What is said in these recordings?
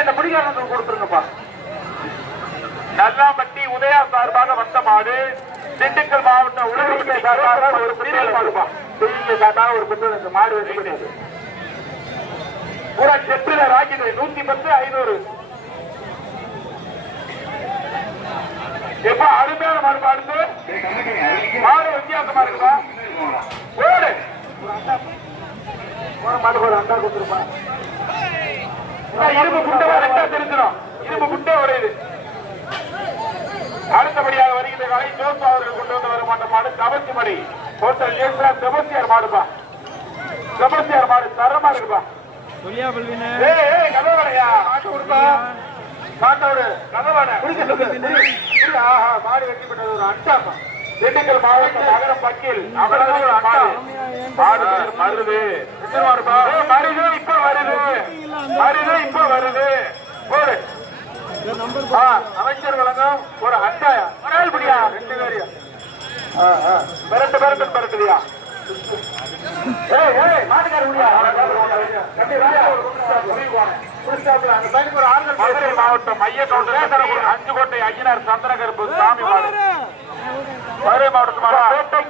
இந்த பிடிக்காரனுக்கு கொடுத்துருங்கப்பா. நல்லாம்பட்டி உதயா சார்பாக வந்த மாடு, திண்டுக்கல் மாவட்ட உலகப்பட்டி சார்பாக ஒரு பிரிவில் மாடுப்பா. சார்பாக ஒரு பிரிவில் மாடு வெற்றி பூரா செட்டில ராக்கிது 110 500. எப்ப அருமையான மாடு பாடுது, மாடு வித்தியாசமா இருக்குப்பா. ஓடு மாடு ஒரு அண்டா கொடுத்துருப்பா. இரும்பு குண்டை ரெண்டா தெரிஞ்சிடும், இரும்பு குண்டே உடையுது. அடுத்தபடியாக வருகின்ற காலை ஜோசப் அவர்கள் கொண்டு வந்து வருமான மாடு கவர்ச்சிமடி ஹோட்டல் செபஸ்டியார் மாடுப்பா. செபஸ்டியார் மாடு தரமா இருக்குப்பா. கதவாடையா மாட்டு கொடுப்பா. மாட்டோடு கதவாடை மாடு வெற்றி பெற்றது ஒரு அண்டாப்பா. திண்டுக்கல் மாவட்டம் நகரம் பக்கில் அவ்வளவு ஒரு அண்டா மாடு மருது மருது இப்ப வருது, மருது இப்ப வருது. போடு அமைச்சர் வழங்கும் ஒரு அண்டாயா முடியா 2 பேரையா மிரட்டுதியா மதுரை மாவட்டம் மைய கவுண்டர் 5 கோட்டை ஐயனார் சந்திரகருப்பு சாமி மதுரை மாவட்டத்தில்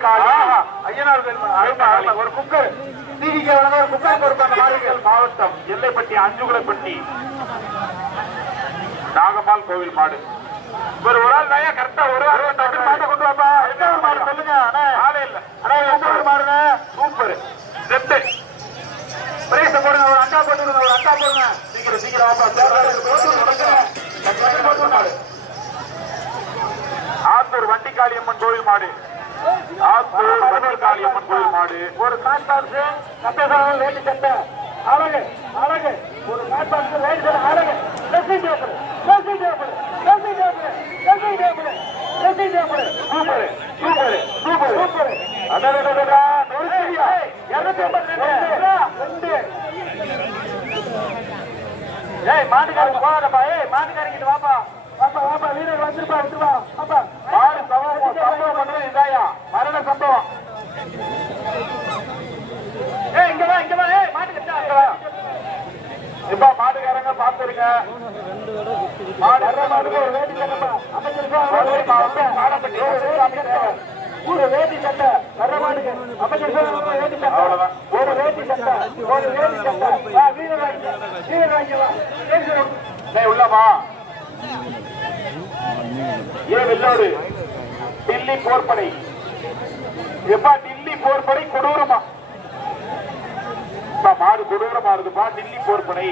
ஐயனார் ஒரு குக்கர் ஒரு குக்கர் பொறுப்பான மாவட்டம் எல்லைப்பட்டி அஞ்சுகுலப்பட்டி நாகம்மாள் கோவில் மாடு. ஒரு ஆள் தாயா கரெக்டா ஒரு மாட்டை கொண்டு வாப்பா. மாடு சொல்லுங்க. ஆளே இல்ல மாடுங்க சூப்பர் செட்டு பிரைஸ் போடுங்க. ஒரு அண்டா போட்டுருங்க, ஒரு அண்டா போடுங்க. சீக்கிரம் சீக்கிரம் வாப்பா. ஆத்தூர் வண்டிக்காளியம்மன் கோவில் மாடு, ஆத்தூர் வண்டிக்காளியம்மன் கோவில் மாடு. ஒரு கான்பாக்ஸ் சட்டசபை வேண்டி சட்ட அழகு அழகு. ஒரு கான்பாக்ஸ் வேண்டி சட்ட அழகு. மாட்டுக்காரங்க போகாதப்பா. மாட்டுக்காரங்கிட்ட வாப்பா வாப்பா வாப்பா. வீரர் வந்துருப்பா விட்டுருவா வாப்பா. மாடு சம்பவம் பண்றது இதாயா மரண சம்பவம். இங்க வா இங்க வா. மாட்டுக்காரங்க இப்ப மாட்டுக்காரங்க பாத்துருங்க. ஒரு வேட்டி சட்டப்பா அமைச்சர் ஒரு வேட்டி சட்டை வர்ற மாட்டுக்கு அமைச்சர் வேட்டி சட்டை ஒரு வேட்டி சட்டை ஒரு வேட்டி சட்டை. வீரர் வாங்கி உள்ளவா. வெள்ளோடு டில்லி போர்படை. எப்பா டில்லி போர்படை கொடூரமா மாடு கொடூரமா இருக்குப்பா. டில்லி போர்படை